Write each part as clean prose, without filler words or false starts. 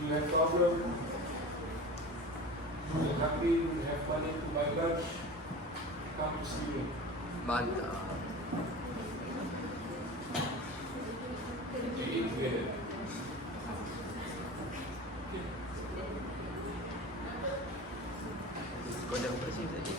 you have problem, you're happy, you have money to buy lunch, come to see me. Mantap. We eat together. Kau dah buka SIM tadi?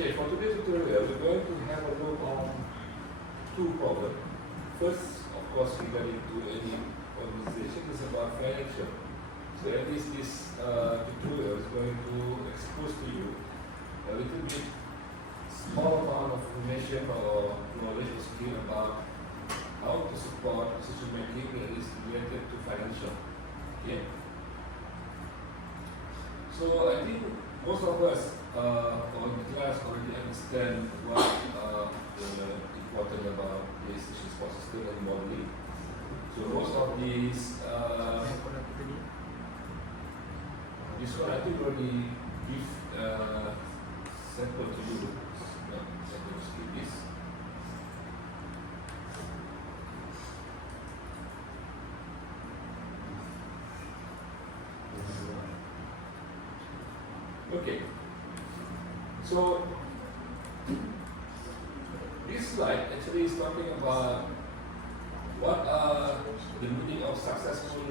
Okay, for today's tutorial, we're going to have a look on two problems. First, of course, regarding to any organization is about financial. So at least this tutorial is going to expose to you a little bit small amount of information or knowledge or skill about how to support decision making that is related to financial. Okay. So I think most of us on the class already understand what the important about this support system and modeling. So most of these, this one I think already give sample to you. I'm going to skip this. Okay, so this slide actually is talking about what are the meaning of successful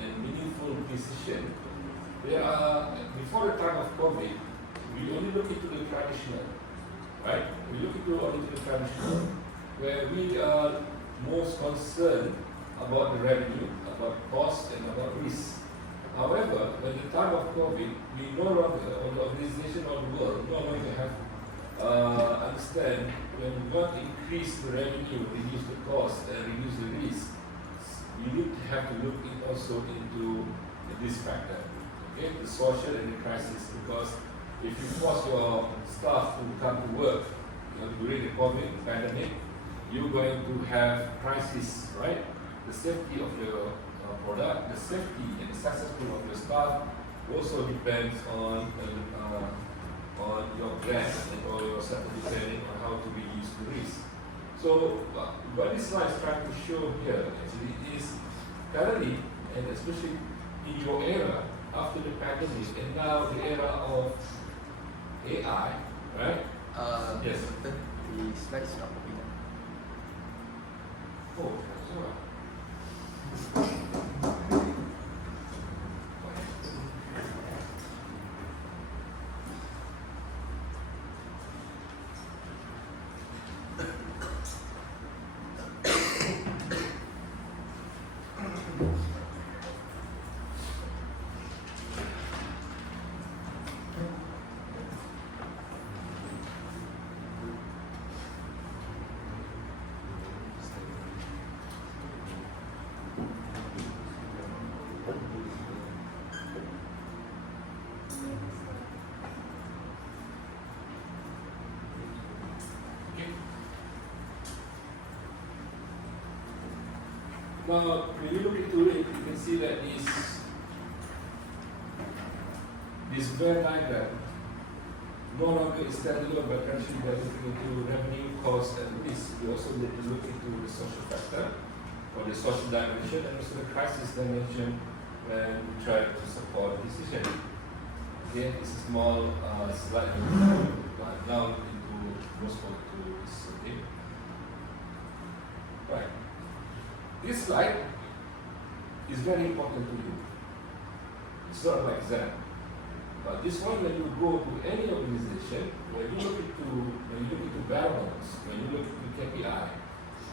and meaningful decision. There are, before the time of COVID, we only look into the traditional, right? We look into only the traditional, where we are most concerned about the revenue, about cost, and about risk. However, when the time of COVID, we no longer, or the organization or the world, no longer have understand when we want to increase the revenue, reduce the cost, and reduce the risk, you need to have to look in also into this factor, okay, the social and the crisis. Because if you force your staff to come to work, during the COVID pandemic, you're going to have crisis, right? The safety of your product, the safety and the successful of your staff also depends on your brand and or your certificate on how to reduce the risk. So what this slide is trying to show here actually is currently, and especially in your era after the pandemic and now the era of AI, right? Yes. The slides not popping up. Oh, that's all right. Now, when you look into it, you can see that this Venn diagram no longer is standalone, but actually we are looking into revenue, cost, and risk. We also need to look into the social factor, for the social dimension and also the crisis dimension when we try to support decision. Okay, this is small slide now into Moscow to this. Okay, right. This slide is very important to you. It's not an exam, but this one when you go to any organization, when you look into barometers, when you look into KPI,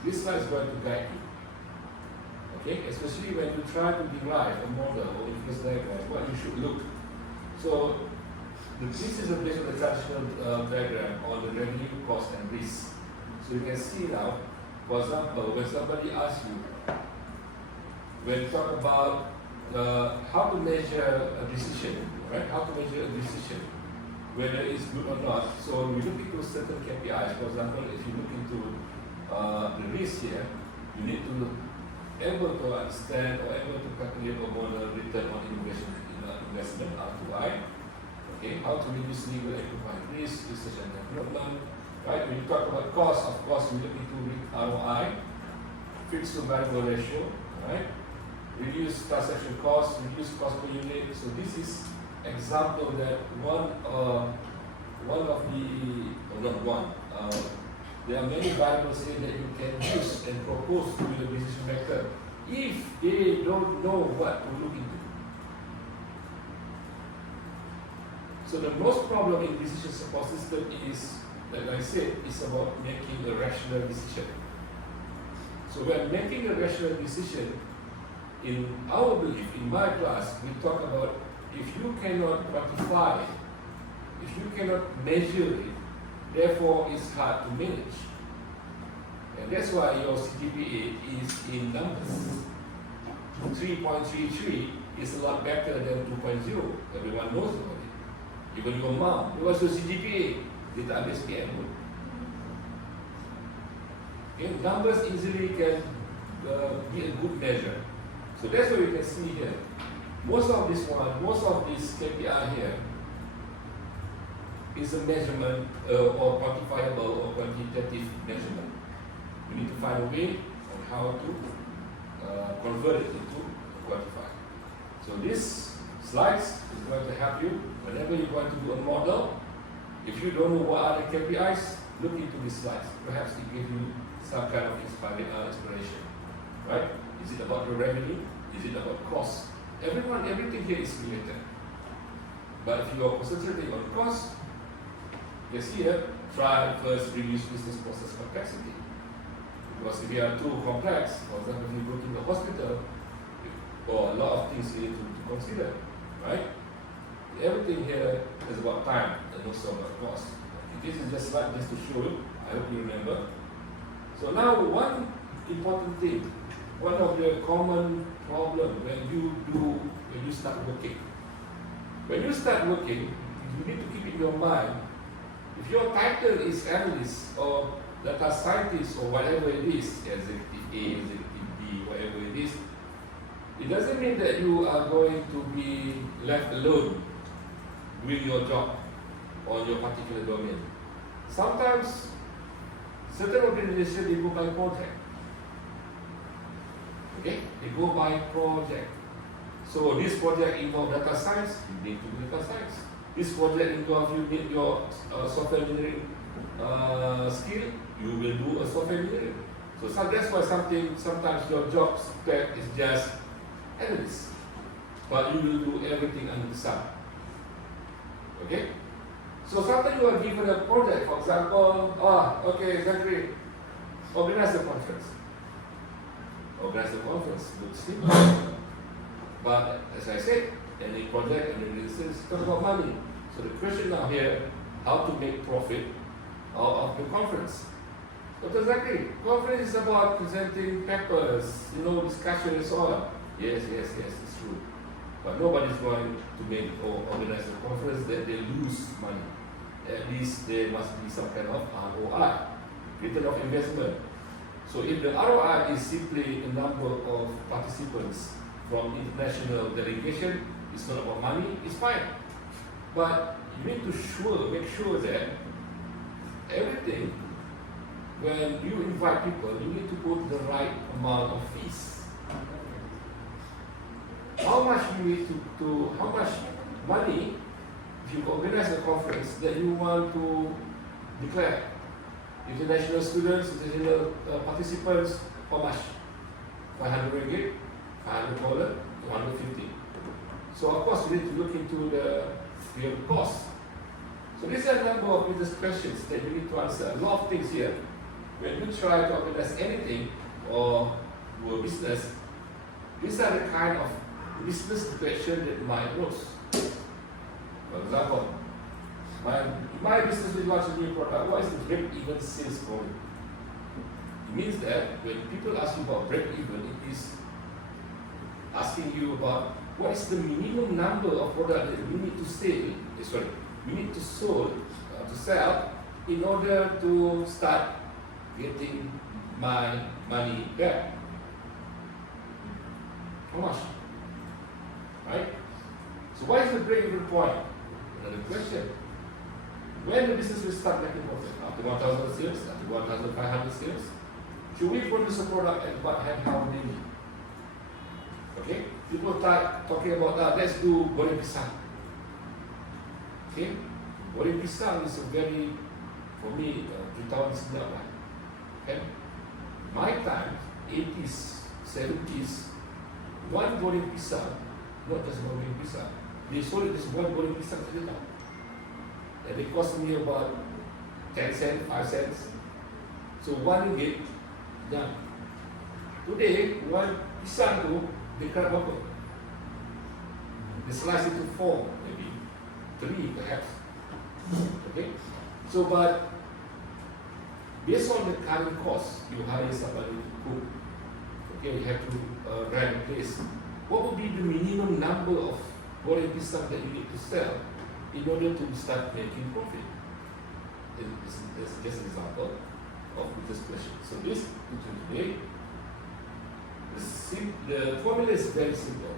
this slide is going to guide you. Okay, especially when you try to derive a model or inference diagram, what you should look. So this is based on the traditional diagram on the revenue, cost, and risk. So you can see now, for example, when somebody asks you, when you talk about how to measure a decision, right? How to measure a decision, whether it's good or not. So we look into certain KPIs. For example, if you look into the risk here, you need to able to understand or able to calculate a model return on investment, ROI. Okay, how to reduce legal and compliance risk, research and development. Right? When you talk about cost, of course, we look into ROI, fixed to variable ratio, right? Reduce transaction cost, reduce cost per unit. So this is example that there are many variables here that you can use and propose to the decision maker if they don't know what to look into. So the most problem in decision support system is, like I said, is about making a rational decision. So when making a rational decision, in our belief, in my class, we talk about if you cannot quantify, if you cannot measure it, therefore it's hard to manage. And that's why your CGPA is in numbers. 3.33 is a lot better than 2.0. Everyone knows about it. Even your mom. What's your CGPA? Database PM. Okay, numbers easily can be a good measure. So that's what we can see here. Most of this KPI here is a measurement or quantifiable or quantitative measurement. We need to find a way on how to convert it into quantify. So this slides is going to help you whenever you want to do a model. If you don't know what are the KPIs, look into these slides. Perhaps it gives you some kind of inspiration. Right? Is it about the revenue? Is it about cost? Everything here is related. But if you are concentrating on cost, you see here, try first reduce business process complexity. Because if you are too complex, for example, if you go to the hospital, or a lot of things you need to consider, right? Everything here is about time and also about cost. This is just like this to show you. I hope you remember. So now one important thing, one of the common problems when you start working. When you start working, you need to keep in your mind, if your title is analyst or data scientist or whatever it is, executive A, executive B, whatever it is, it doesn't mean that you are going to be left alone doing your job on your particular domain. Sometimes certain organizations, they go by project. Okay? They go by project. So this project involves data science, you need to do data science. This project involves you need your software engineering skill, you will do a software engineering. So that's why sometimes your job spec is just analyst, but you will do everything under the sun. Okay? So sometimes you are given a project, for example, okay, Zachary, organize a conference. Organize a conference, looks simple. But as I said, any project, any business, talk about money. So the question now here, how to make profit out of the conference. Dr. Zak, conference is about presenting papers, discussion and so on. Yes, it's true. But nobody's going to make or organize a conference that they lose money. At least there must be some kind of ROI, return of investment. So if the ROI is simply a number of participants from international delegation, it's not about money, it's fine. But you need to make sure that everything when you invite people, you need to put the right amount of fees. How much you need to how much money, if you organize a conference, that you want to declare? International students, international participants, how much? 500 ringgit, $500, 250. So of course you need to look into the real cost. So these are a number of business questions that you need to answer. A lot of things here. When you try to organize anything or do a business, these are the kind of business question that might arise. For example, my business will launch a new product. What is the break-even sales volume? It means that when people ask you about break-even, it is asking you about what is the minimum number of product that we need to sell. We need to sell in order to start getting my money back. How much? Right? So what is the break-even point? Another question. When the business will start making profit? After 1,000 sales? After 1,500 sales? Should we produce a product at what and how many? Okay? People start talking about let's do goreng pisang. Okay? Goreng pisang is a very, for me, 3,000 sedap lah. Okay? My time, 80s, 70s, one goreng pisang, not just one goreng pisang, they sold it as one goreng pisang saja tau. And it cost me about 10 cents, 5 cents. So 1 ringgit, done. Today, one pisang tu, they cut berapa? They slice into 4, maybe 3 perhaps. Okay? So, but based on the current cost, you hire somebody to cook. Okay, you have to rent a place. What would be the minimum number of goreng pisang that you need to sell in order to start making profit? This is just an example of this question. So this today, the formula is very simple.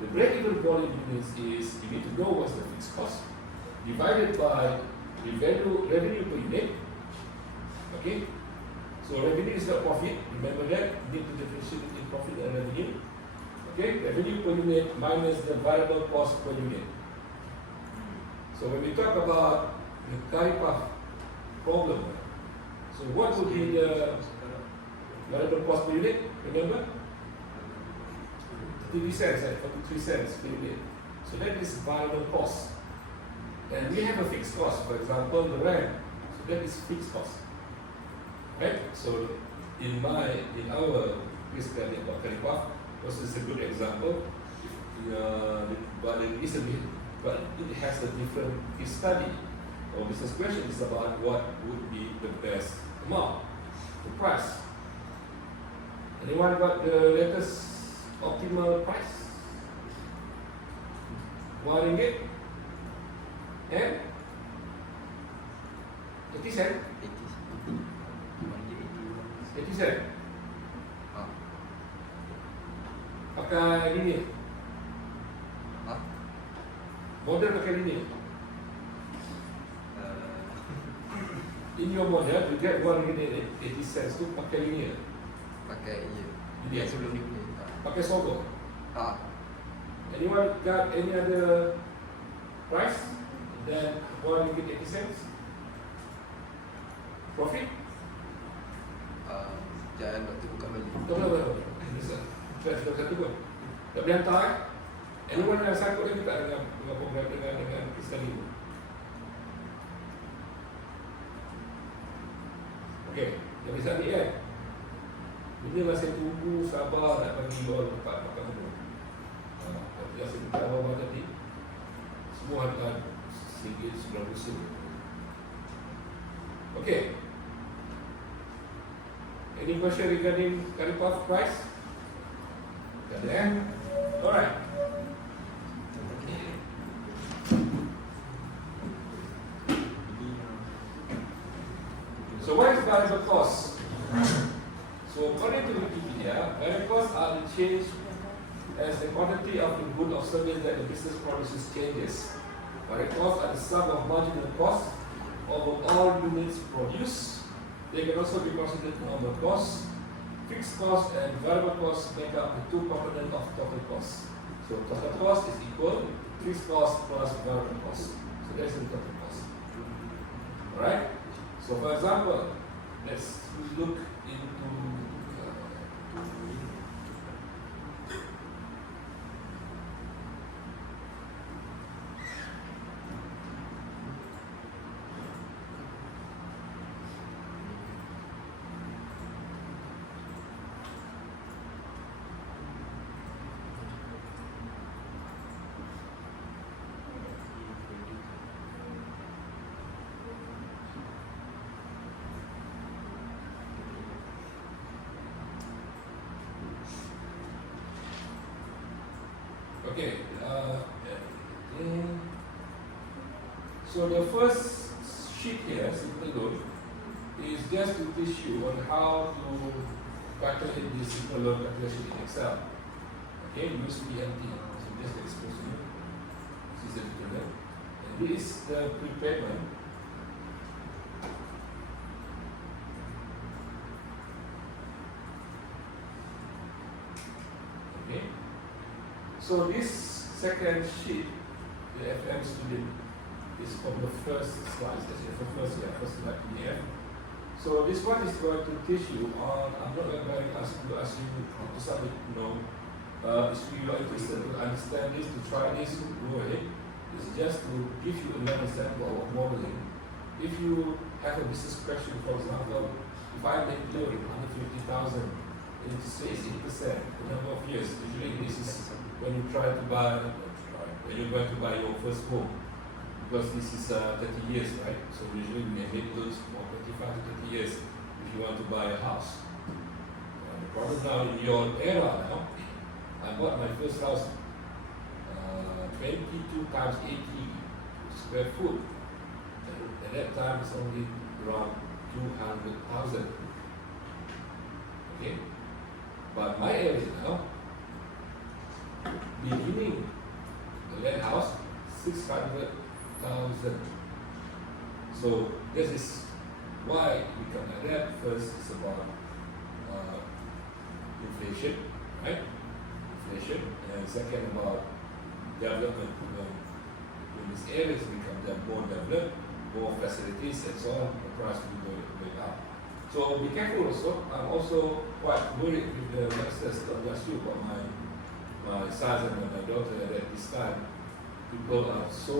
The break-even volume units is you need to know what's the fixed cost divided by the revenue per unit. Okay? So revenue is not profit. Remember that. You need to differentiate between profit and revenue. Okay? Revenue per unit minus the variable cost per unit. So when we talk about the curry puff problem, so what would be the variable cost per unit? Remember? 33 cents, right? 43 cents per unit. So that is variable cost. And we have a fixed cost, for example, the rent. So that is fixed cost. Right? So in our case study about curry puff, this is a good example. But it has a different case study. Or business question is about what would be the best amount, the price. Anyone got the latest optimal price? 1 ringgit and 80 cent. 80 cent. Pakai linear. Model pakai linear. In your model, you get 1 ringgit 80 cents tu pakai linear. Pakai Linear. sebelum ni. Pakai sogo. Ah, Anyone got any other price than 1 ringgit 80 cents? Profit? Jangan waktu buka balik. Betul. Bisa. Sudah satu pun. Tak boleh hantar. Anyone yang sangkut lagi tak dengan program dengan kisah ni? Okey, yang bisa ni kan? Ini masih tunggu sabar nak bagi bawa tempat makan semua. Yang saya minta awal tadi, semua harga RM1.90. Okay. Any question regarding curry puff price? Tak ada. Alright. So what is variable cost? So according to Wikipedia, variable costs are the change as the quantity of the good or service that the business produces changes. Variable costs are the sum of marginal costs over all units produced They can also be considered normal costs. Fixed costs and variable costs make up the two components of total cost. So total cost is equal fixed cost plus variable cost. So that's the total cost. Alright? So for example, let's look into okay, so the first sheet here, simple loan, is just to teach you on how to calculate this simple loan calculation in Excel. Okay, use PMT. So just expose you. This is the simple loan. And this is the prepayment. Okay. So this second sheet, the FM student, is from the first slide. That's the first slide PDF. So this one is going to teach you on. I'm not going to ask you to submit. No, if you are interested to understand this, to try this, go ahead. It's just to give you another example of modeling. If you have a business question, for example, if I make loan 150,000, and it says 8%, the number of years. Usually this is when you try to buy, when you're going to buy your first home, because this is 30 years, right? So usually we make loans for 25 to 30 years if you want to buy a house. The problem now in your era now, I bought my first house 22 times 80 square foot. And at that time it's only around 200,000. Okay? But my area now, beginning the land house, 600,000. So this is why we can adapt. First is about inflation, right? Inflation, and second about development. When these areas become more developed, more facilities and so on, the price will go up. So be careful also. I'm also quite worried with the youngsters, not just you, but my sons and my daughter at this time. People are so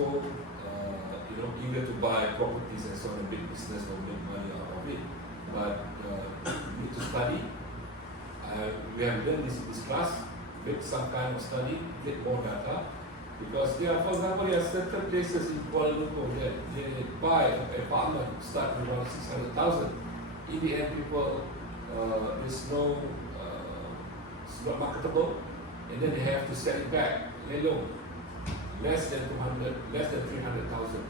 eager to buy properties and so on, and big business will make money out of it. But you need to study. We have done this class, make some kind of study, get more data. Because there are, for example, there are certain places in Kuala Lumpur that they buy an apartment start with around 600,000. In the end, people, it's not marketable, and then they have to sell it back, low, less than 200, less than 300,000.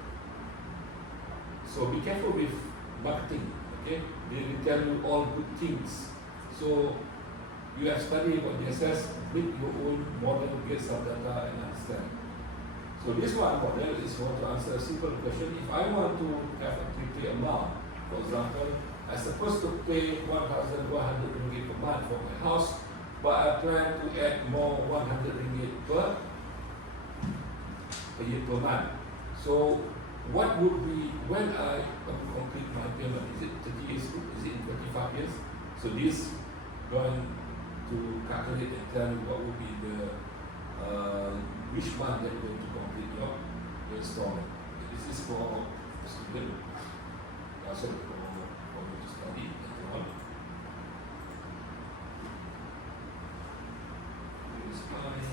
So be careful with marketing, okay? They will tell you all good things. So you have studied about the assess, make your own model, get some data and understand. So this one model is going to answer a simple question. If I want to have a prepay amount, for example, I'm supposed to pay 1,100 ringgit per month for my house, but I plan to add more 100 ringgit per year per month. So what would be when I complete my payment? Is it 30 years? Is it in 25 years? So this going to calculate and tell you what would be the which month that you're going to complete your installment. This is for student, sorry, for you to study later on. This is fine.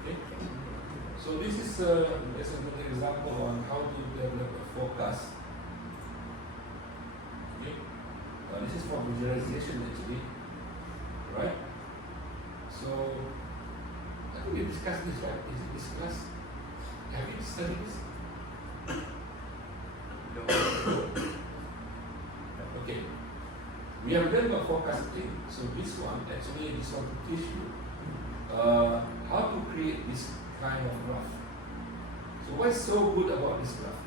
Okay. So this is another example on how to develop a forecast. Okay. This is for visualization actually, right? So I think we discussed this, right? Is it discussed? Have you studied this? Okay. We have done about forecasting. So this one to teach you how to create this kind of graph. So what's so good about this graph?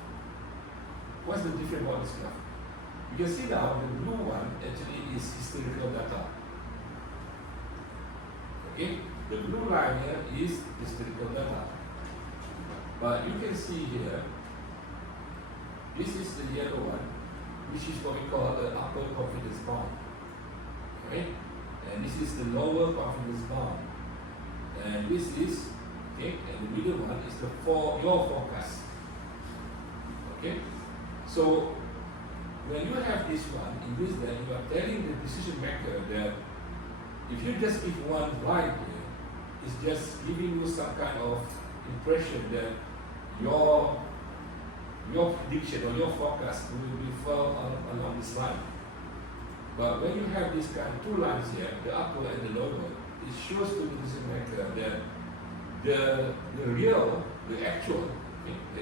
What's the difference about this graph? You can see now the blue one actually is historical data. Okay, the blue line here is historical data. But you can see here, this is the yellow one, which is what we call the upper confidence bound. Okay, and this is the lower confidence bound. And this is, okay, and the middle one is your forecast. Okay, so when you have this one, in this then you are telling the decision maker that if you just give one line here, it's just giving you some kind of impression that your prediction or your forecast will be fall along this line. But when you have this kind of two lines here, the upper and the lower, it shows to the decision maker that the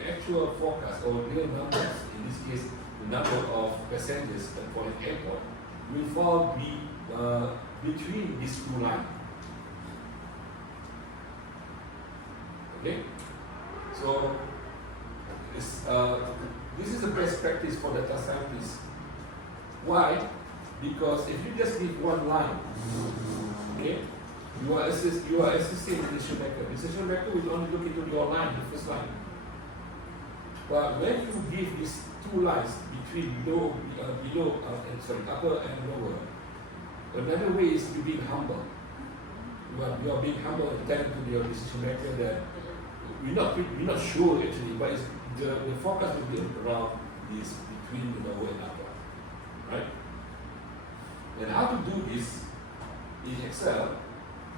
actual forecast or real numbers, in this case the number of passengers at the airport, will fall between these two lines. Okay, so this is the best practice for data scientists. Why? Because if you just give one line, okay, you are assisting the decision maker. The decision maker will only look into your line, the first line. But when you give these two lines between upper and lower, another way is to be humble. You are being humble and telling to your decision maker that we're not sure actually, but the forecast will be around this between the lower and upper, right? And how to do this in Excel?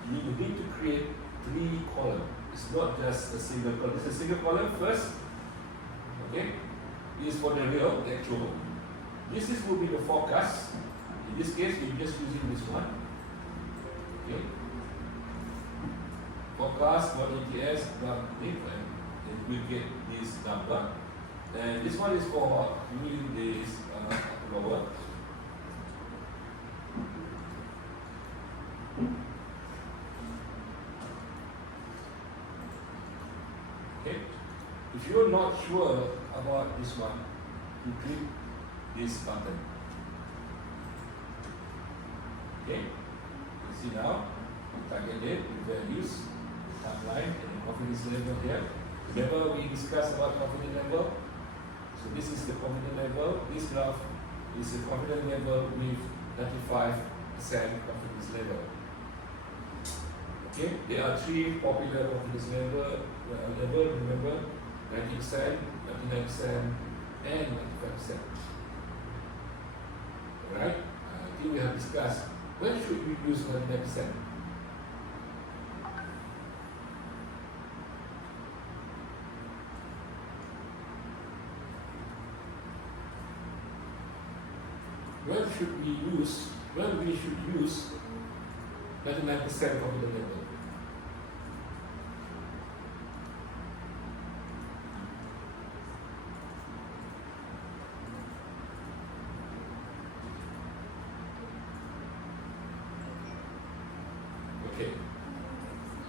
You need to create 3 columns. It's not just a single column. It's a single column first. Okay, is for the real, the actual. This will be the forecast. In this case, you're just using this one. Okay. Forecast, .ets, and we get this number. And this one is for doing this lower. Okay. If you're not sure about this one, you click this button. Okay. You see now, target date, the values, timeline, and the confidence level here. Remember we discussed about confidence level? So this is the confidence level. This graph is the confidence level with 95% confidence level. Okay, there are 3 popular confidence level, remember, 90%, 99%, and 95%. Alright, I think we have discussed when should we use 99%. When we should use 99% of the level. Okay,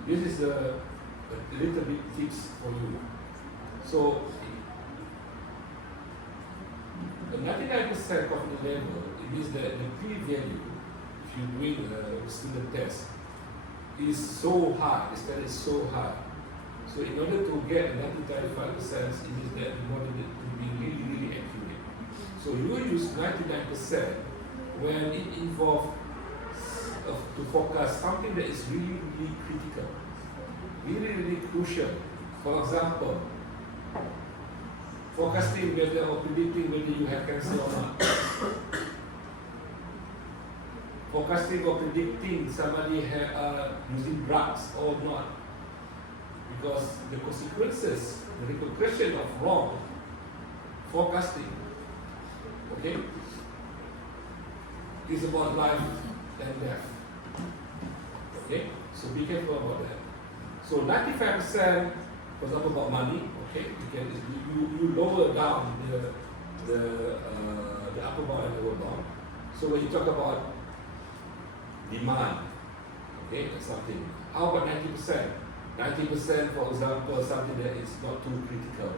this is a little bit tips for you. So, the 99% of the level, it means that the p-value, if you're doing a student test, is so high, the standard is so high. So in order to get 95%, it means that the model will be really, really accurate. So you use 99% when it involves to forecast something that is really, really critical, really, really crucial. For example, forecasting whether or predicting whether you have cancer or not. Forecasting or predicting somebody using drugs or not. Because the consequences, the repercussion of wrong forecasting, okay, is about life and death. Okay, so be careful about that. So 95%, for example, about money. Okay, you lower down the upper bound and lower bound. So when you talk about demand, okay, that's something. how about 90%? 90%, for example, something that is not too critical.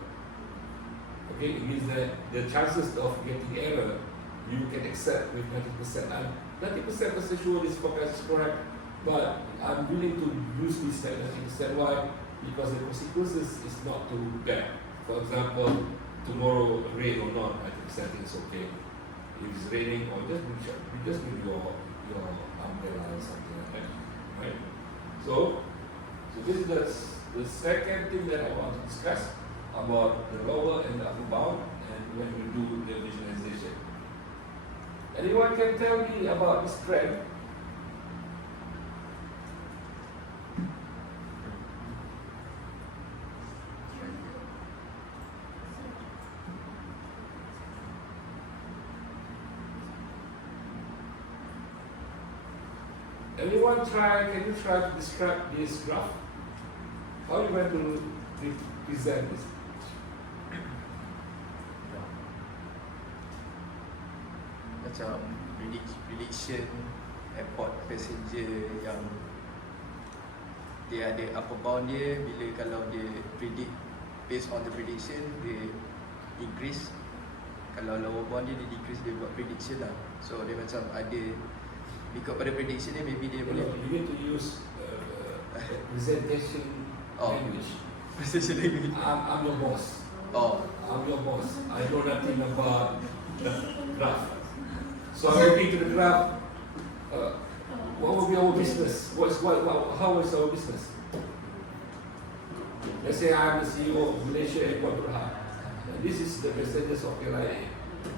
Okay, it means that the chances of getting error you can accept with 90%. I'm 90% sure this forecast is correct, but I'm willing to use this at 90%. Why? Because the consequences is not too bad. For example, tomorrow rain or not, 90% is okay. If it's raining, or just bring your umbrella or something like that, right? So this is the second thing that I want to discuss about the lower and the upper bound, and when we do the visualization. Anyone can tell me about this trend? Can you try to describe this graph? How are you going to present this? Macam prediction airport passenger yang dia ada upper bound dia, bila kalau dia predict based on the prediction dia increase, kalau lower bound dia decrease, dia buat prediction lah. So dia macam ada ikut pada prediction dia, maybe dia boleh you need to use presentation language. presentation language. I'm your boss. I'm your boss. I know nothing about the graph. So I'm looking to the graph. What will be our business? How is our business? Let's say I'm the CEO of Malaysia Airport Berhad. This is the percentage of KLIA.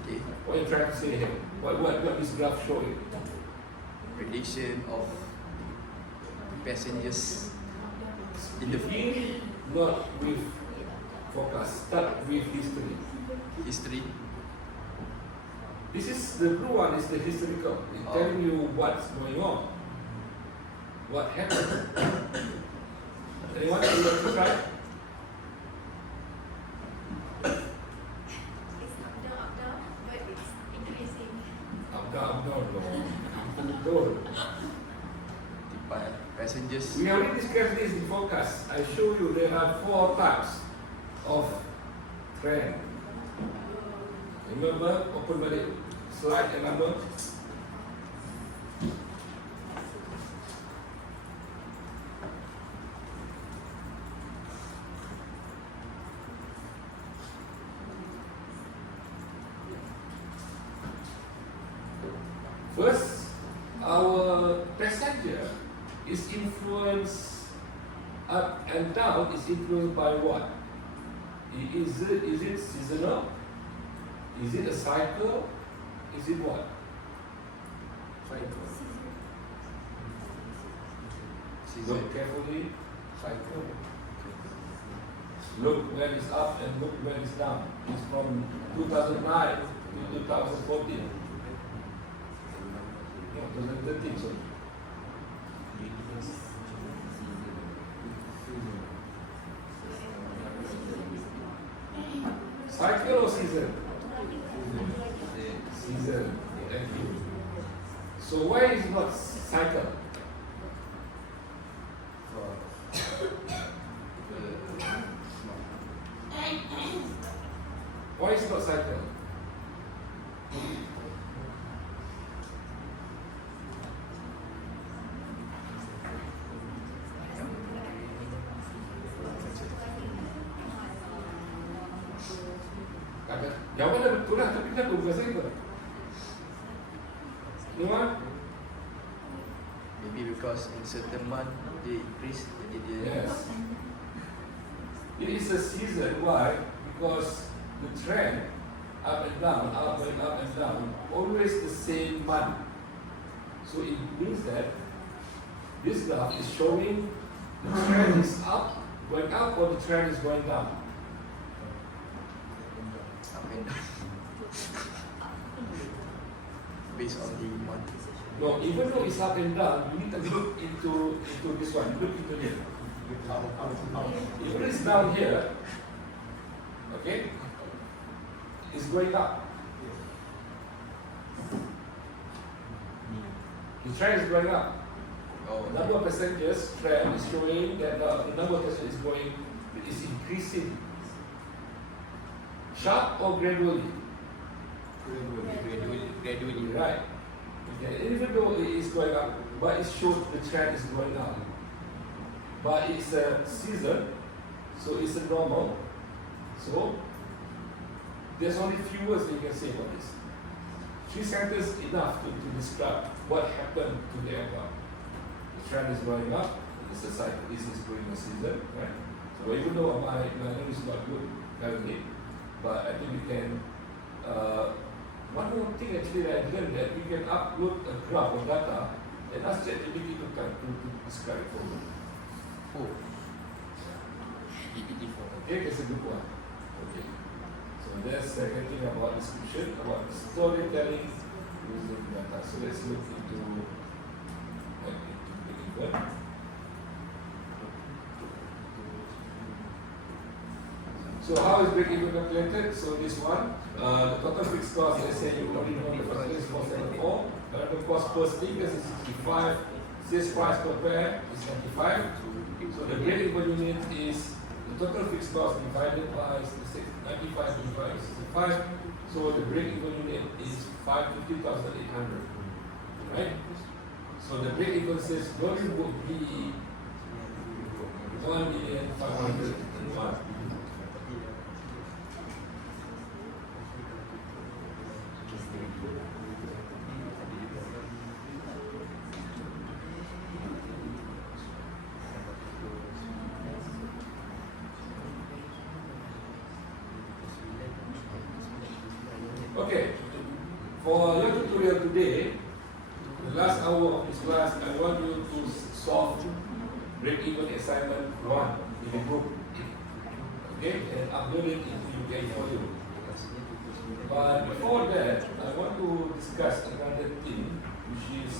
Okay. What are you trying to say here? What is graph showing? Prediction of passengers in the Begin not with forecast, start with history. history. This is the blue one, is the historical. It's telling you what's going on, what happened. Anyone would like to try? It's up down, but it's increasing. Up down, no. Passengers. We already discussed this in forecast. I show you there are 4 types of trend. Remember, open balik slide yang lama. First, our passenger is influenced up and down, is influenced by what? Is it seasonal? Is it a cycle? Is it what? Look carefully. Cycle. Look when it's up and look when it's down. It's from 2009 to 2014. No, 2013, sorry. Cycle or season? Season. Thank you. So why is it not cycle? Why is it not cycle? Jawapan dah betul lah, tapi kenapa bukan cycle? Anyone? Maybe because in certain month they increase, jadi dia. Yes. It is a season. Why? Because the trend up and down, up and down, always the same month. So it means that this graph is showing the trend is going up, or the trend is going down. Up and down. Based on the month. No, even though it's up and down, you need to look into this one. Look into it. Even it's down here, okay, it's going up. The trend is going up. Oh, The number of passengers trend is showing that the number of passengers is increasing. Sharp or gradually? Gradually. Right. Okay. Even though it is going up, but it shows the trend is going up. But it's a season, so it's a normal. So there's only few words that you can say about this. 3 sentences enough to describe what happened to the aircraft. The trend is going up. It's a cycle. This is going a season, right? So even though my English is not good currently, but I think we can. One more thing actually that I learned that we can upload a graph of data and ask ChatGPT to describe it for me. Oh. GPT-4. Okay, that's a good one. Okay. So that's second thing about description, about storytelling using data. So let's look into the event. So how is break-even calculated? So this one, the total fixed cost, let's say you already know the first place is 474. The cost per sticker is 65. Sales price per pair is 95. So the break-even unit is the total fixed cost divided by 95 divided by 65. So the break-even unit is 550,800. Right? So the break-even sales volume would be 1,501,000. Okay, for your tutorial today, the last hour of this class, I want you to solve break-even assignment 1 in the group. Okay, and upload it into UK for you. But before that, I want to discuss another thing, which is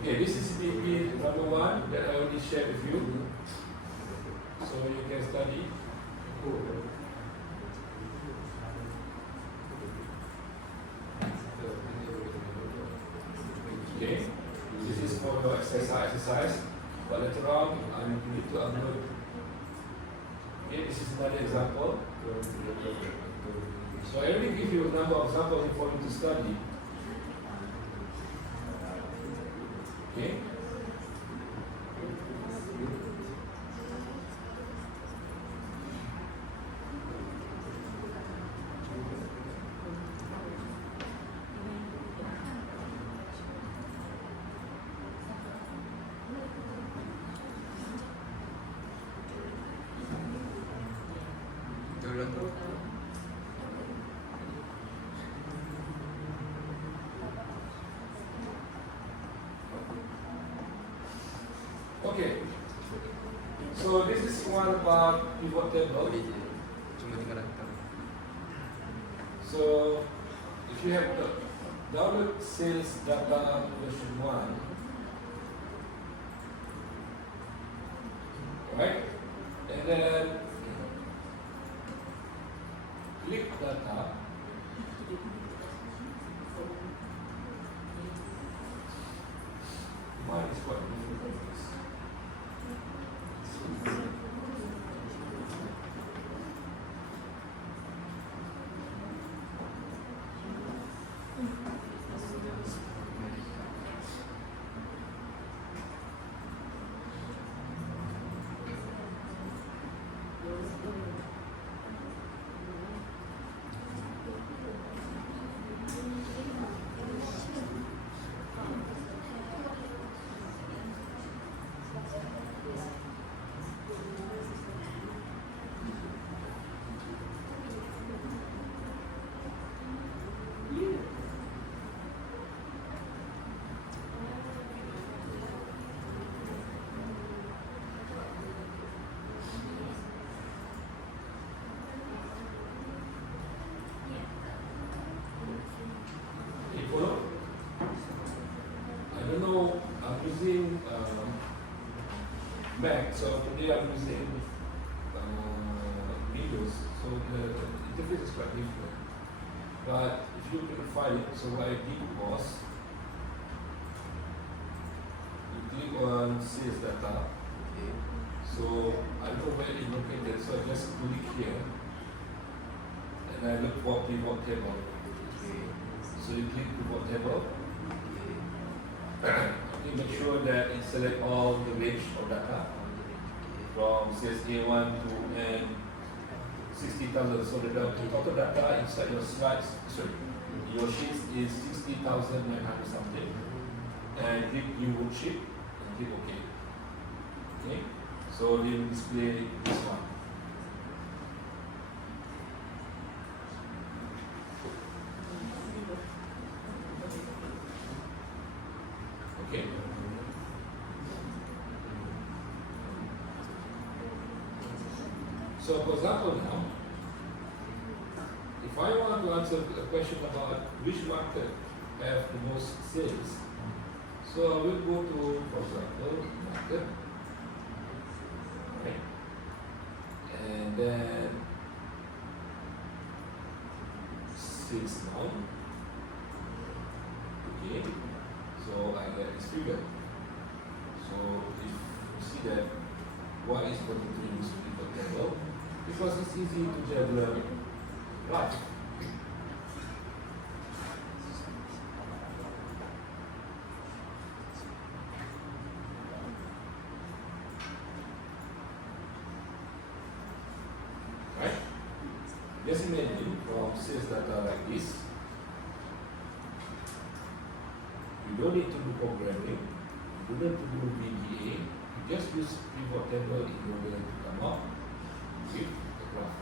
okay, this is CPP number 1 that I already shared with you. So you can study. Okay, this is for your exercise. But later on, I need to upload. Okay, this is another example. So I already give you a number of examples for you to study. Okay. Okay, so this is one about pivot table. So if you have the download sales data version 1, right? And then click data. Mine is quite difficult. So today I'm using Windows, so the interface is quite different. But if you look at the file, so what I did was, you click on sales data. Okay. So I know where it's located, so I just click here, and I look for pivot table. Okay. So you click pivot table. Okay. You make sure that it select all the range of data from sales A1 to N 60,000. So the total data inside your slides, sorry, your sheets is 60,900 something. And click new worksheet and click OK. Okay, so they will display this one. Okay. So for example now, if I want to answer a question about which market have the most sales, so I will go to, for example, market, right? And then sales now. Okay. So I get this figure. So if you see that, why is particularly use pivot table? Because it's easy to develop graph. Right? Just imagine from sales data like this. You don't need to do programming, you don't need to do VBA, you just use pivot table in order to come up with the graph.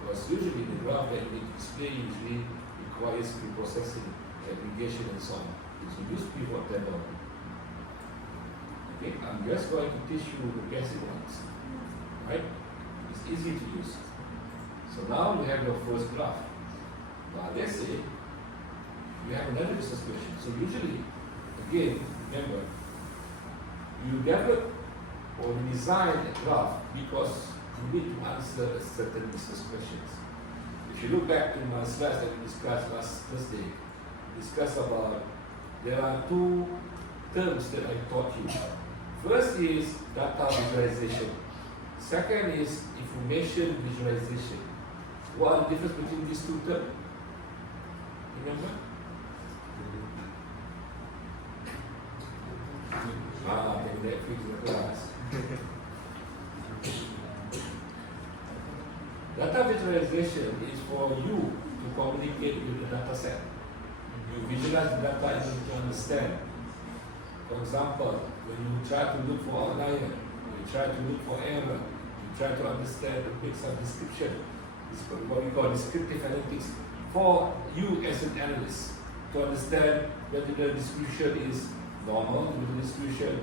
Because usually the graph that you need to display usually requires preprocessing, aggregation and so on. So use pivot table. Okay, I'm just going to teach you the basic ones. Right? It's easy to use. So now you have your first graph. Now let's say you have another business question. So usually, again, remember, you develop or design a graph because you need to answer a certain business questions. If you look back to my slides that we discussed last Thursday, discuss about, there are two terms that I taught you. First is data visualization. Second is information visualization. What are the difference between these two terms? Remember? Netflix in the class. Data visualization is for you to communicate with the data set. You visualize the data in order to understand. For example, when you try to look for outlier, you try to look for error, you try to understand the bits of description. It's what we call descriptive analytics for you as an analyst to understand whether the distribution is normal, whether the distribution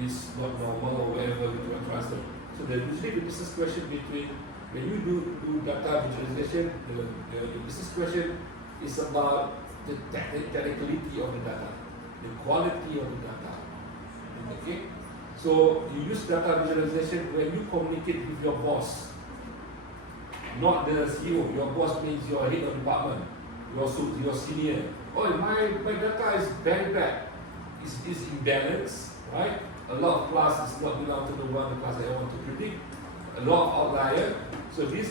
is not normal or whatever you want to answer. So there's usually the business question between, when you do data visualization, the business question is about the technicality of the data, the quality of the data. Okay? So you use data visualization when you communicate with your boss, not the CEO. Your boss means your head of department, your senior. Oh, my data is very bad. It's imbalanced, right? A lot of class is not belong to the one class that I want to predict. A lot of outlier. So the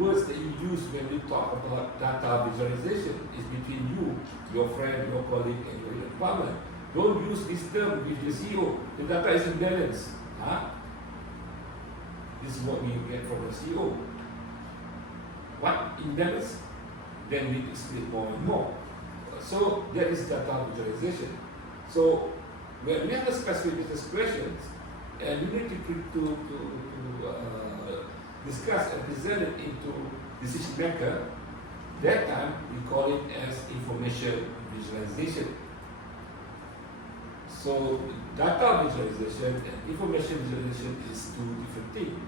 words that you use when you talk about data visualization is between you, your friend, your colleague, and your department. Don't use this term with the CEO. The data is imbalanced. Huh? This is what we get from the CEO. What imbalance? Then we explain more and more. So that is data visualization. So when we have a specific business questions and we need to discuss and present it into decision maker, that time we call it as information visualization. So data visualization and information visualization is two different things.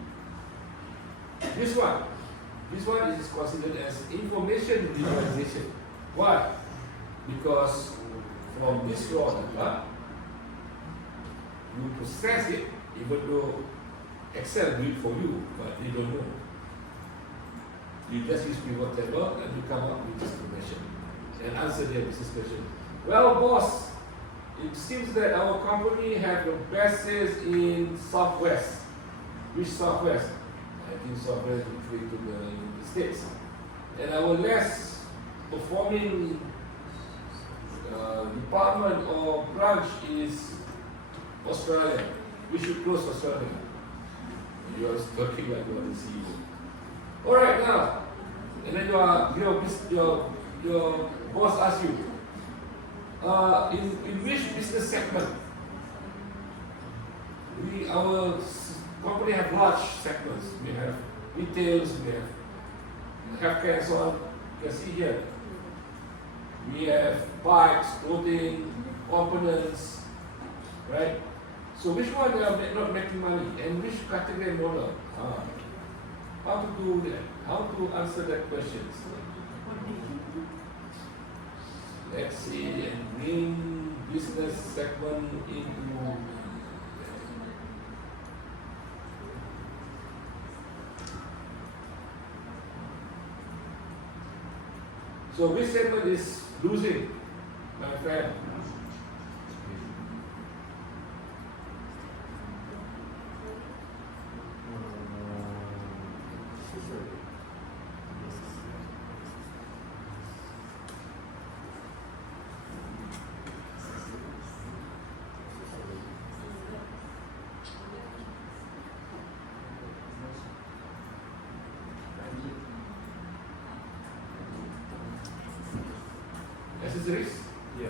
This one is considered as information visualization. Why? Because from this raw data, you process it, even though Excel do it for you, but they don't know. You just use pivot table and you come up with this information and answer their business question. Well, boss, it seems that our company have the best sales in Southwest. Which Southwest? I think Southwest referring to the States. And our less performing department or branch is Australia. We should close Australia. You are talking like you are the CEO. All right, now, and then your boss asks you, in which business segment? Our company have large segments. We have retails, we have healthcare and so on. You can see here. We have bikes, clothing, components, right? So which one they are not making money and which category and model? How to do that? How to answer that question? Let's see, and bring business segment into. So which segment is losing, my friend? Accessories? Yeah.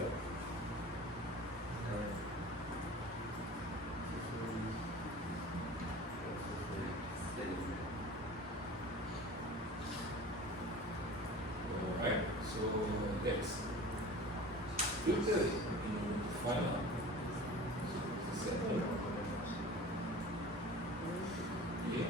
Alright, so next. Filter final. Yeah.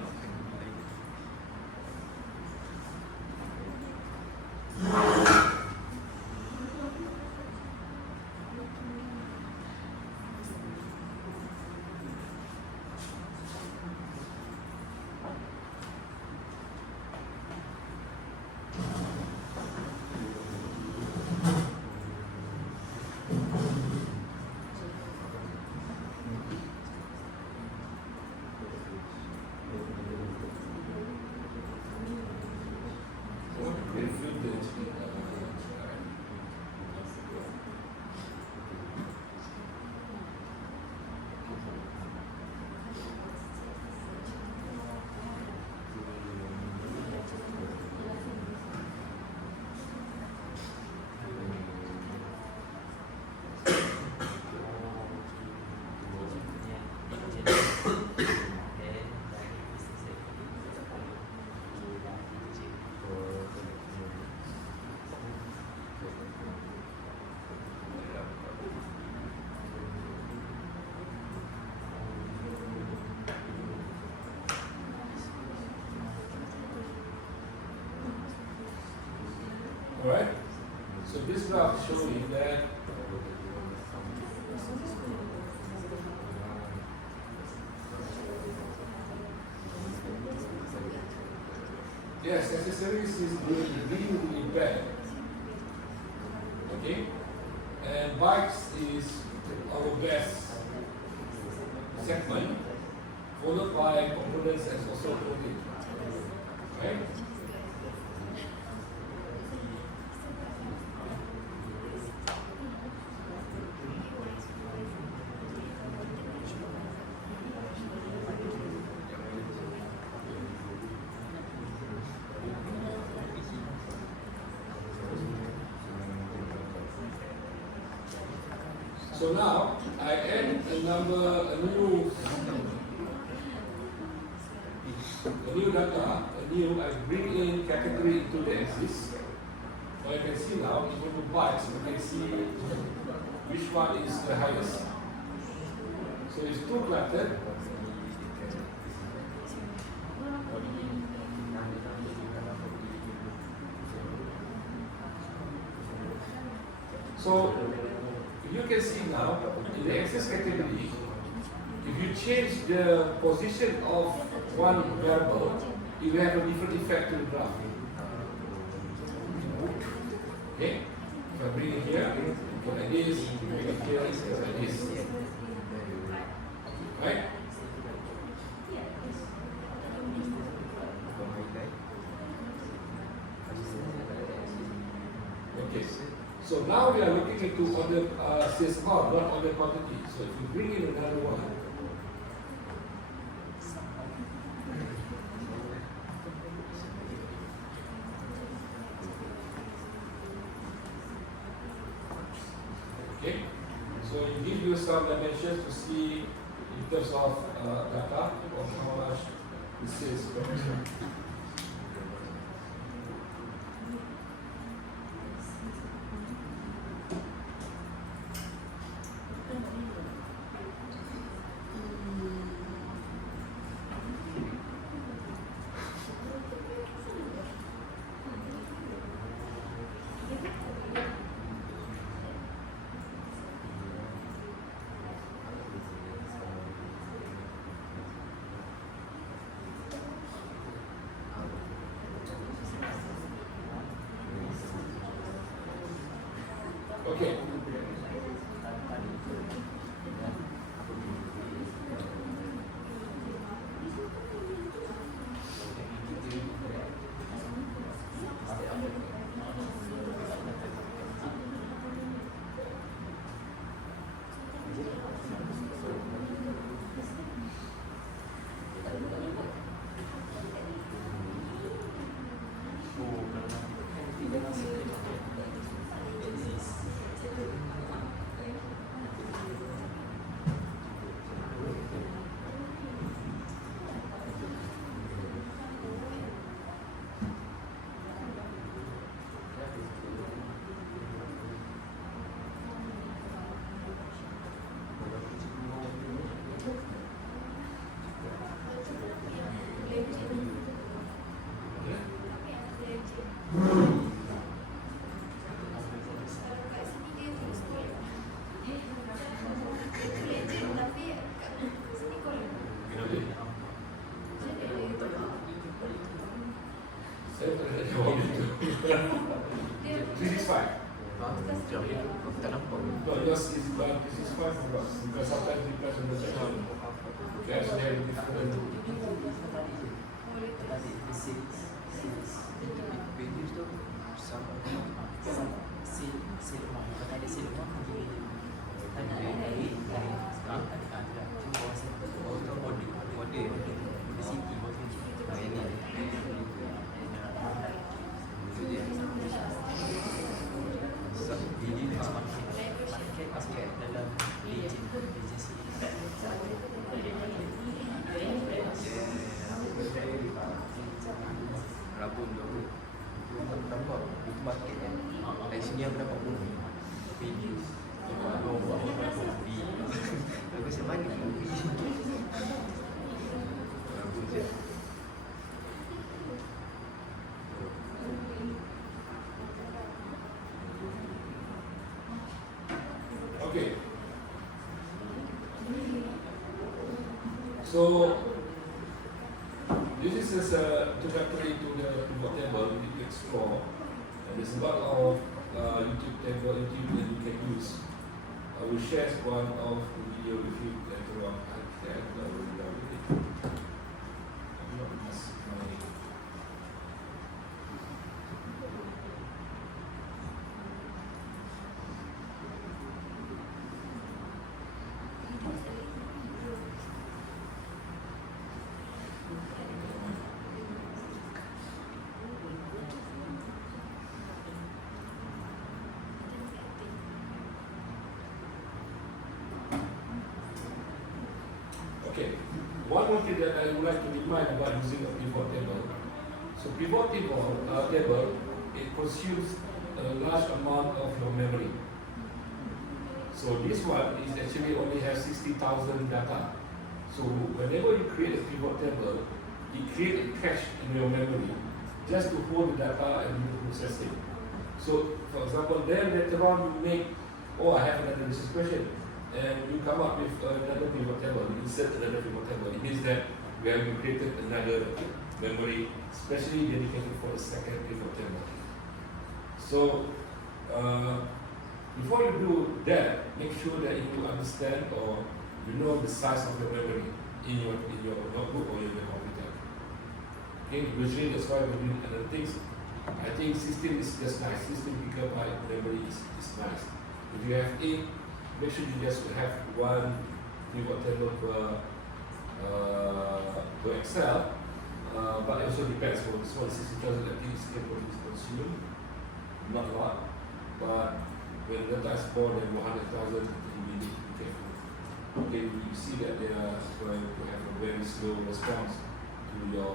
Alright? So this graph shows you that yes, accessories is doing really bad. Okay? And bikes is our best segment, followed by components and also clothing. Right? So now I add a new data, I bring in category into the axis. So I can see now, if you go to bikes, you can see which one is the highest. So it's too cluttered. So you can see now in the access category, if you change the position of one variable, it will have a different effect to the graph. Okay? If I bring it here, go like this, bring it here, go like this. Right? Okay. So now we are looking into order sales amount, not order quantity. So if you bring in another one, okay. So it gives you some dimensions to see in terms of data of how much the sales goes. Okay. This is fine. No, yours is blank. This is fine for us because sometimes we press on the section. Okay, so they have different. Rabun dulu. Nampak itu market kan. Dari sini aku dapat bunyi. Video. Aku semani bunyi. Rabun je. Okay. So this is just introductory to the pivot table we need to explore. And there's a lot of YouTube table that you can use. I will share one of the video with you later on. I will download it. I'm not miss my. Okay, one more thing that I would like to remind about using a pivot table. So pivot table, it consumes a large amount of your memory. So this one is actually only has 60,000 data. So whenever you create a pivot table, it creates a cache in your memory just to hold the data and do the processing. So for example, then later on you make, oh, I have another business question. And you come up with another pivot table, you insert another pivot table. It means that we have created another memory, especially dedicated for the second week of January. So, before you do that, make sure that you understand or you know the size of the memory in your notebook or in your computer. Okay, usually that's why we do analytics. I think 16 is just nice. 16 gigabyte memory is nice. If you have 8, make sure you just have 1 pivot table per Excel. But it also depends. For this one, 60,000 I think is capable to consume. Not a lot. But when the data is more than 100,000, you need to be careful. Okay, you see that they are going to have a very slow response to your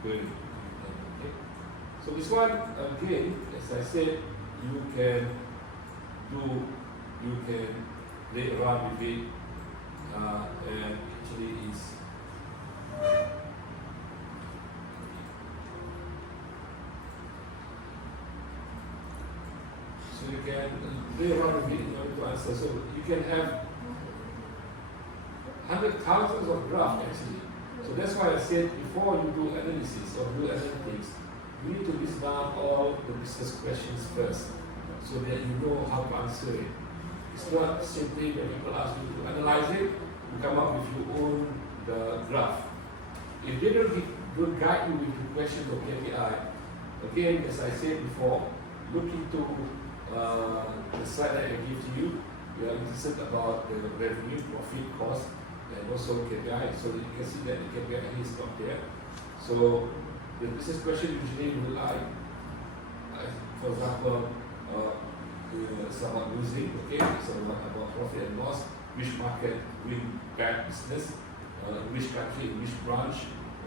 query. Okay. So this one again, as I said, you can play around with it, and actually is so you can play around with it in order to answer. So you can have thousands of graphs actually. So that's why I said before you do analysis or do analytics, you need to list down all the business questions first, so that you know how to answer it. It's not simply when people ask you to analyze it, you come up with your own graph. If they don't guide you with the questions of KPI, again, as I said before, look into the slide that I give to you. You are interested about the revenue, profit, cost, and also KPI. So you can see that the KPI is not there. So the business question usually will like, for example, it's about losing, okay, it's about profit and loss, which market win bad business, which country, which branch,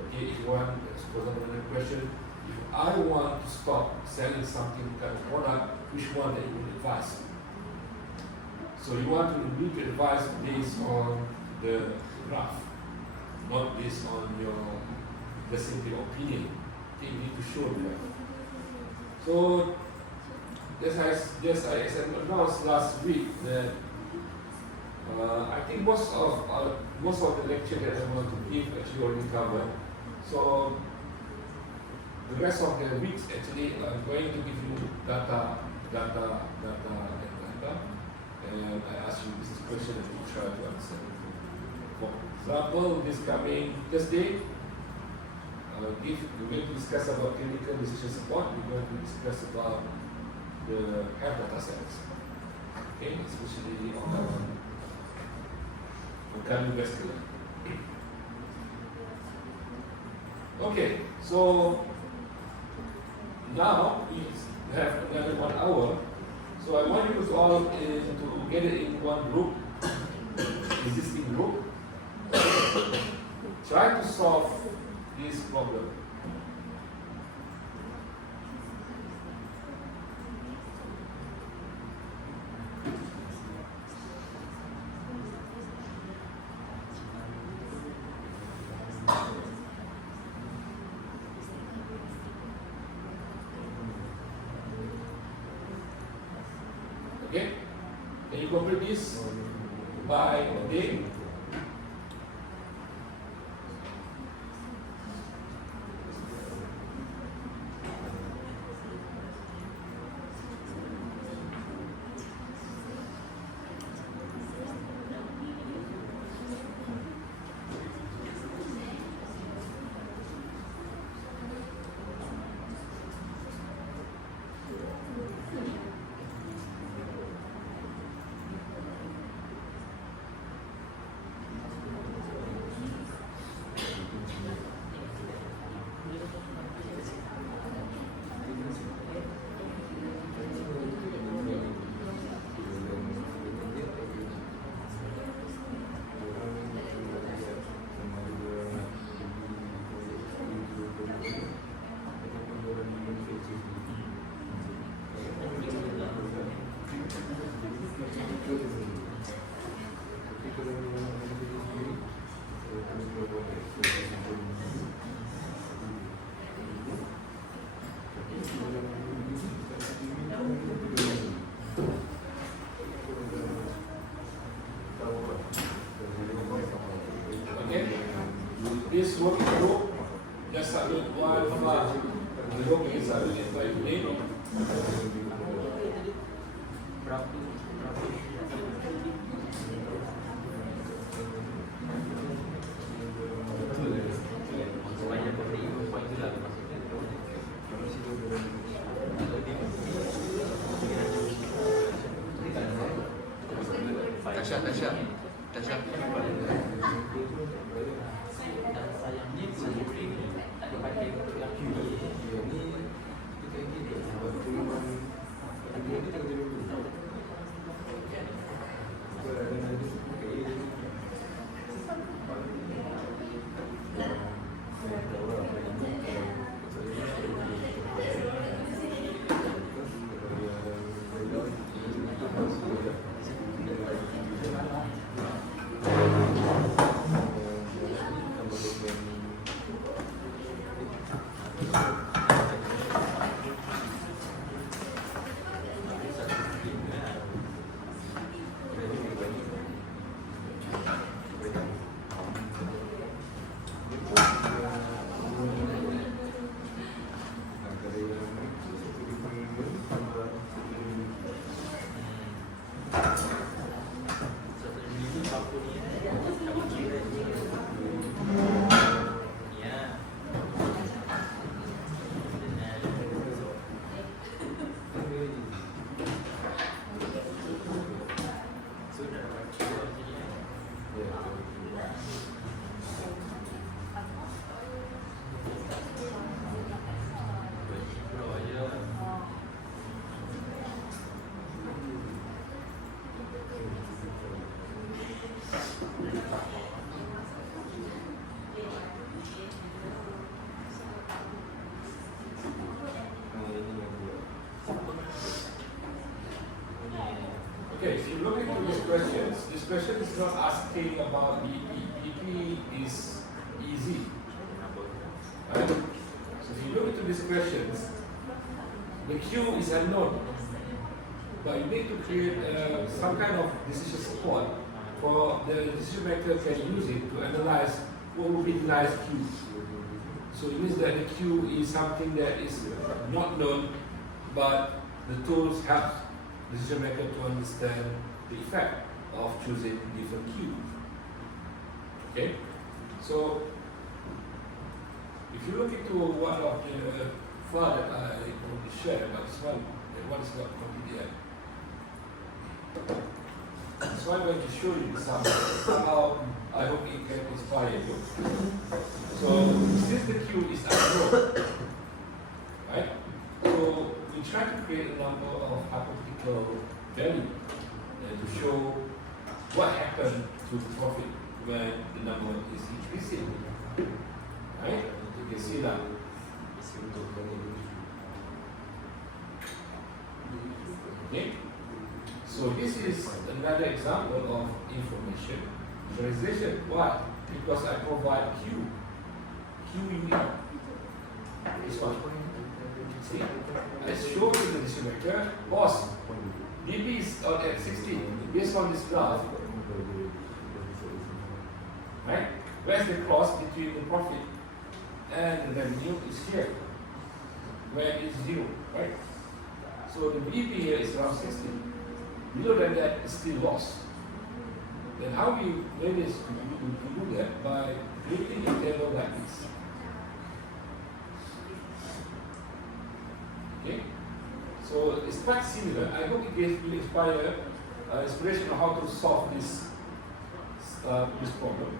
okay, if you want, for example, another question, if I want to stop selling something kind of product, which one that you would advise? So you want to need to advise based on the graph, not based on your, let's say, your opinion. Okay, you need to show that. So as I announced last week that I think most of the lecture that I want to give actually already covered. So the rest of the weeks actually I'm going to give you data, and I ask you this question and you try to answer. For example, this coming Thursday, we're going to discuss about clinical decision support. We're going to discuss about the health data sets, okay, especially on cardiovascular. Okay, so now we have another 1 hour. So I want you to all to get it in one group, existing group. Try to solve this problem. Okay? Can you complete this by a day? working inside the environment. Tasha. Okay, if you look into these questions, this question is not asking about BP. BP is easy. Right? So if you look into these questions, the Q is unknown. But you need to create some kind of decision support for the decision maker can use it to analyze what would be the nice Q. So it means that the Q is something that is not known, but the tools help the decision maker to understand the effect of choosing different Q. Okay? So if you look into one of the file that I want to share, but this one is not complete yet. So I'm going to show you somehow I hope it can inspire you. So since the Q is unknown, right? So we try to create a number of hypothetical values to show what happened to the profit when the number is increasing. Right? You can see that. Okay? So this is another example of information visualization. Why? Because I provide Q. Q in here. This one. See? I show you the decision maker. Boss, DB is at 16. Based on this graph. Right? Where's the cross between the profit and the revenue is here. Where it's 0. Right? So the BP here is around 16. Below than that is still lost. Then how we manage to do that? By creating a table like this. Okay? So it's quite similar. I hope it gave you inspiration on how to solve this problem.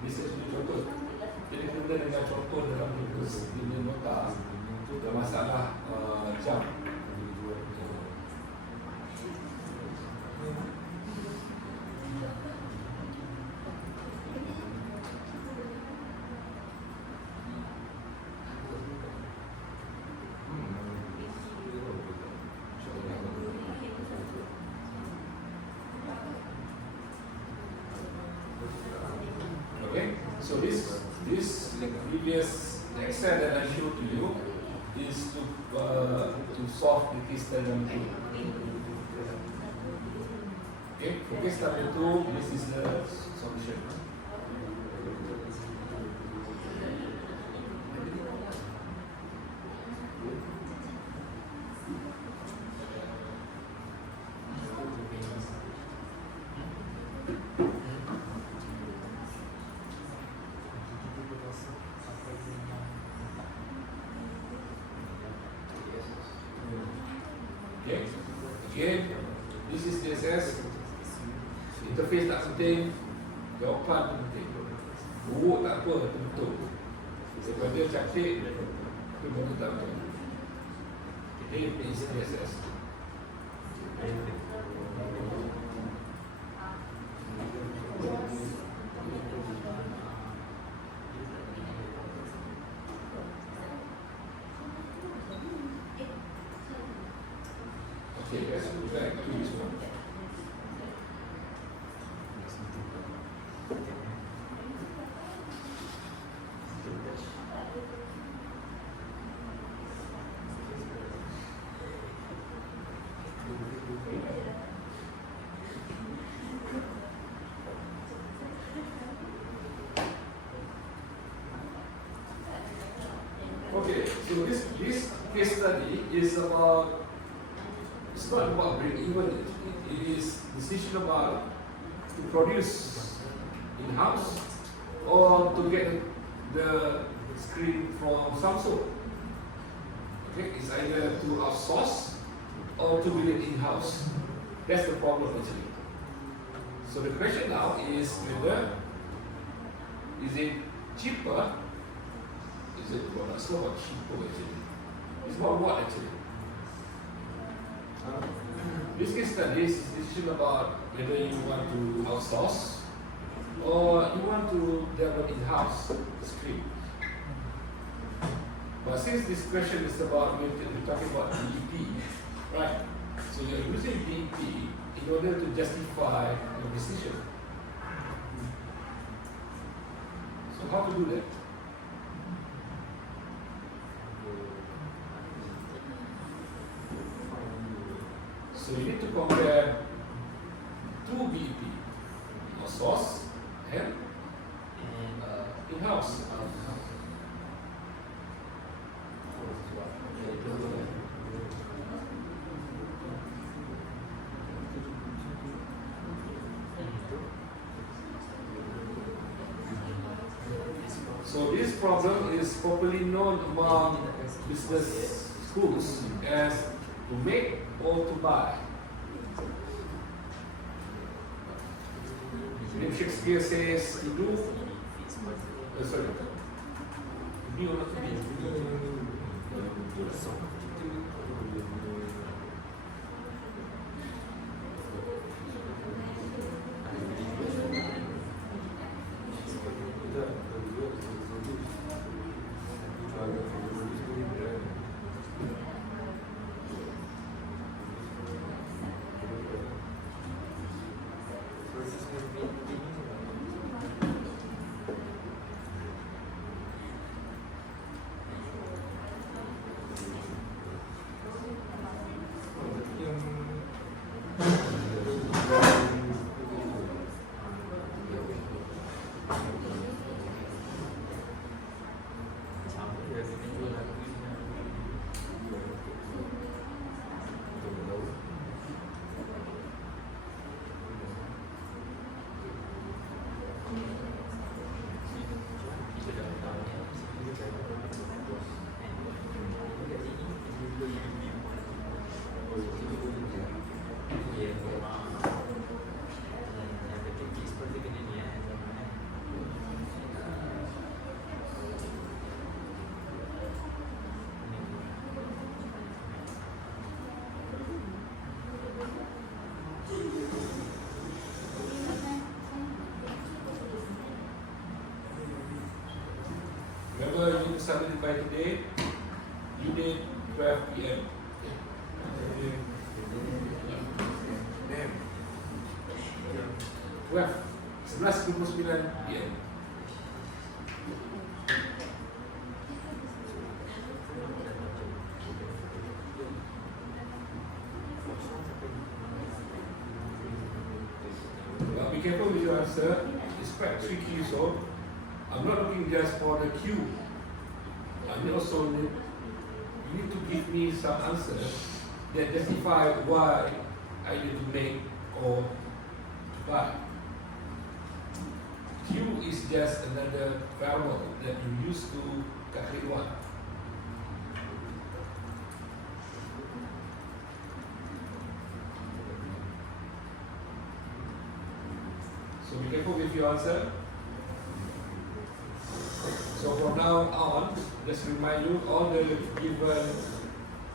Bisa jadi contoh. Jadi kemudian dengan contoh dalam ini nota ada masalah jam. So this previous exercise that I showed to you is to solve the case study number 2. Okay, for case number 2, this is the solution. Okay, again, this is DSS. Interface tak penting, jawapan tu penting. Buruk tak apa, itu betul. Daripada cantik, itu betul tak betul. Ini is DSS. Okay, let's go back to this one. Okay, so this case study is about, it's not about break even, it is decision about to produce in-house or to get the screen from Samsung. Okay, it's either to outsource or to build it in-house. That's the problem actually. So the question now is whether is it cheaper? Is it well, that's not cheaper actually. It's about what actually? This case study is decision about whether you want to outsource or you want to develop in-house screen. But since this question is about, we're talking about BEP, right? So you're using BEP in order to justify your decision. So how to do that? So you need to compare two BEP, outsource and in-house. So this problem is popularly known among business schools as to make or to buy. If Shakespeare says to do, sorry, to be or not to be. Remember, you submitted by today, you did 12 p.m. 12, 11.29 p.m. be careful with your answer. It's quite tricky, so I'm not looking just for the Q. I also need, you need to give me some answers that justify why I need to make or to buy. Q is just another variable that you use to calculate one. So be careful with your answer. So from now on, just remind you all the given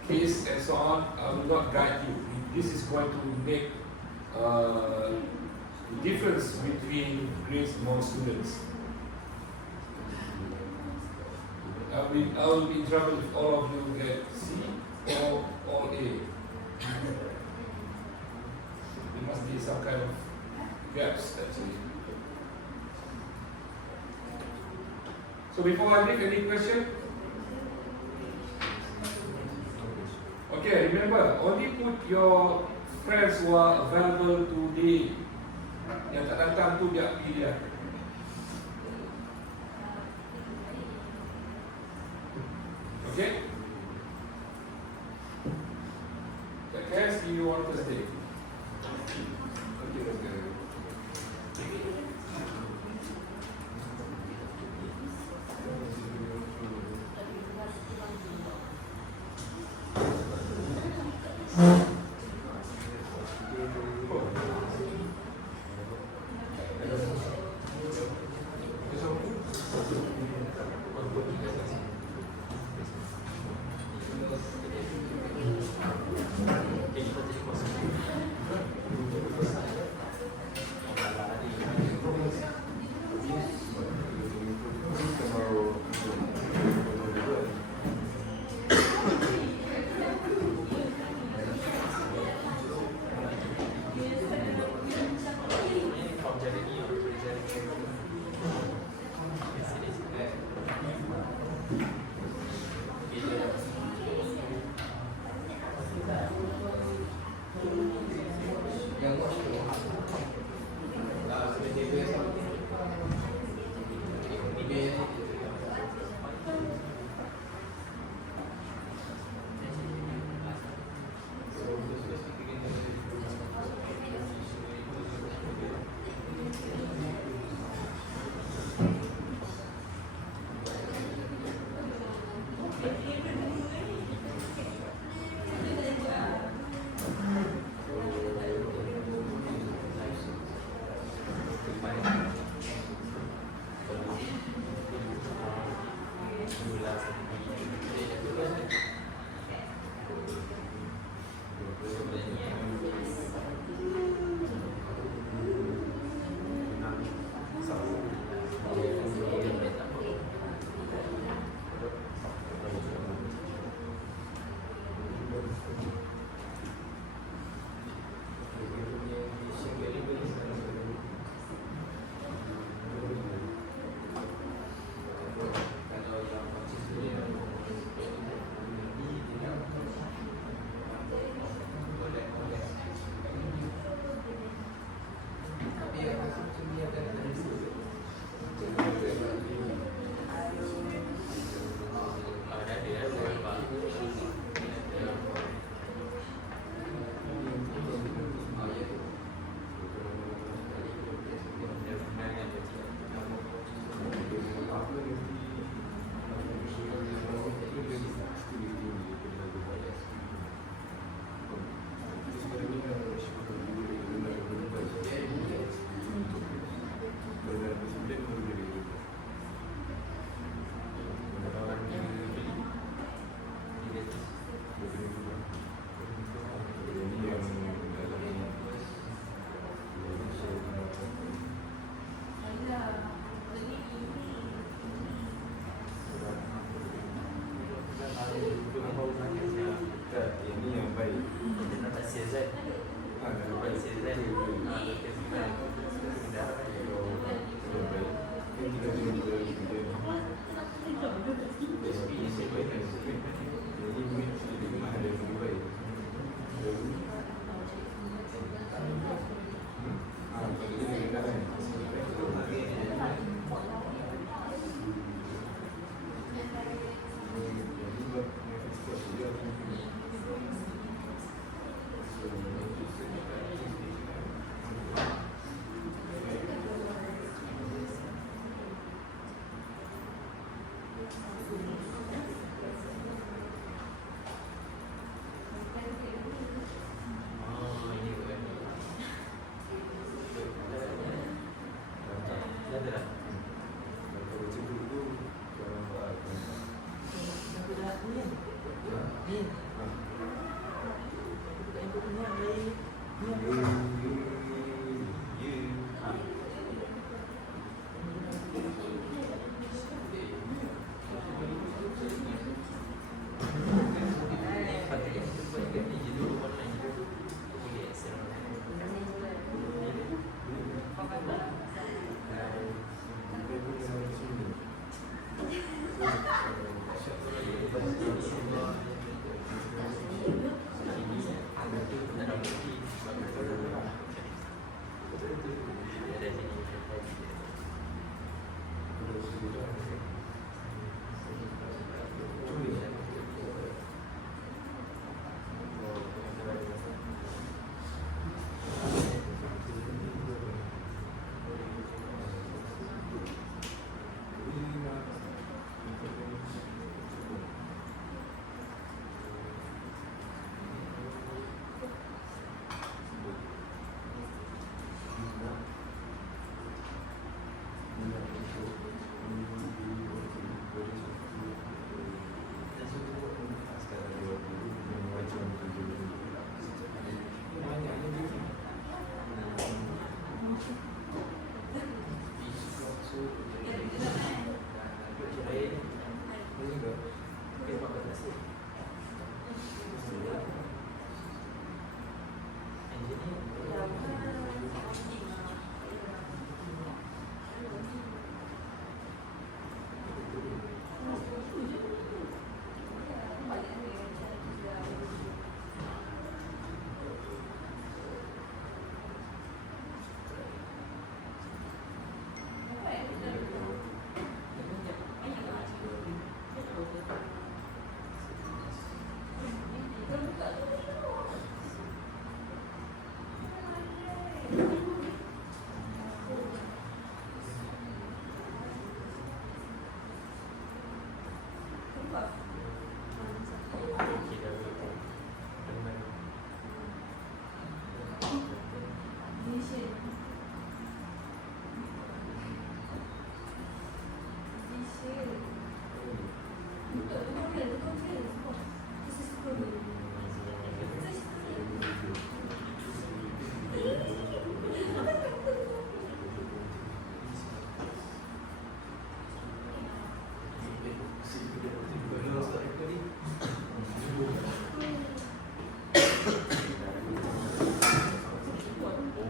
case and so on, I will not guide you. This is going to make the difference between grades among students. I will be in trouble if all of you get C or all A. There must be some kind of gaps actually. So before I leave, any question? Okay, remember, only put your friends who are available today. Yang tak datang tu dia pilih dia. Okay? Take care, see you on Thursday.